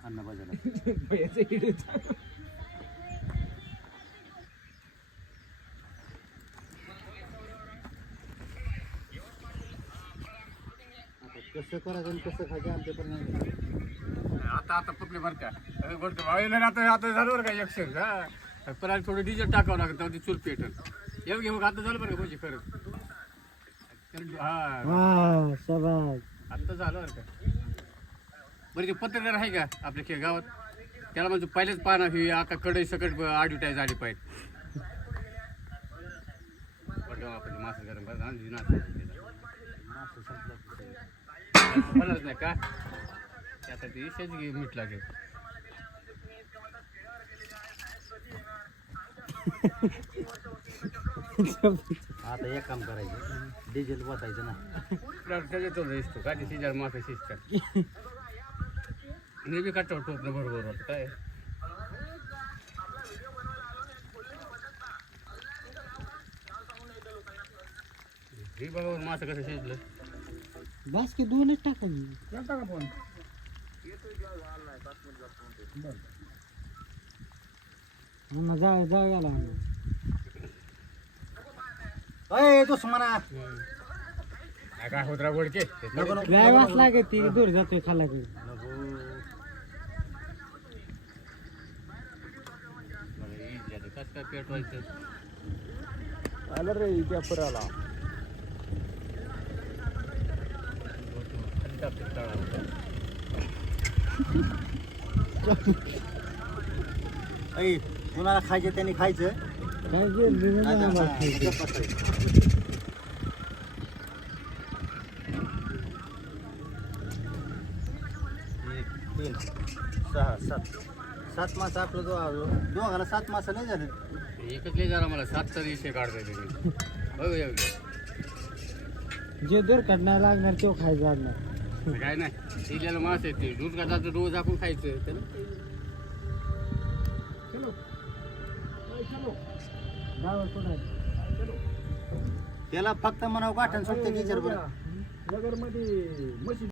अन्न. आता कसं करायचं आणि कसं खायचं आमच्यापर्यंत आता आता कुठले बरं का. वाळलेलं आता आता झालं बरं का एकशे हा. पण थोडं डिझेल टाकावं लागतं ती चूल पेटल. येऊ घे मग आता झालं बरं का म्हणजे खरं. हा आत्ता झालं बरं का? बरं ते पत्रकार आहे का आपल्या खेळ गावात? त्याला म्हणजे पहिलेच पाहणं ही आता कडे सकट ॲडव्हर्टाईज आली पाहिजे. बरं आपण मासा गरम करत आणि नाही का? त्यासाठी विषयच घे मीठ लागेल. आता एक काम करायचं. डिझेल बसायचं ना. त्याच्यात दिसतो. का ते सिजार मासे शिजतात मी बी काटतो टोपलं बरोबर काय? हे मासं कसं शिजलं. बस की दोनच टाकायची करता का फोन? मग जाऊ जाऊ याला अय दुश्मना काय काय होत गोडके नको नको. गाय वाचला की ती दूर जातोय खाला की नको कसं काय पेटवायचं? आलं रे त्या पुराला. अय कुणाला खायचं त्यांनी खायचं? नाही एक तीन सहा सात सात मास आपलं दो दोघाला सात मास नाही झाले एकच लय जरा मला सात तरी विषय काढता येते बघूया जे दूर काढणार लागणार तो खायचं लागणार काय नाही दिलेलं मास आहे ते दूध काढायचं डोस आपण खायचं त्याला त्याला फक्त म्हणावं गाठण सुटते टीचर बरं. नगरमध्ये मशीद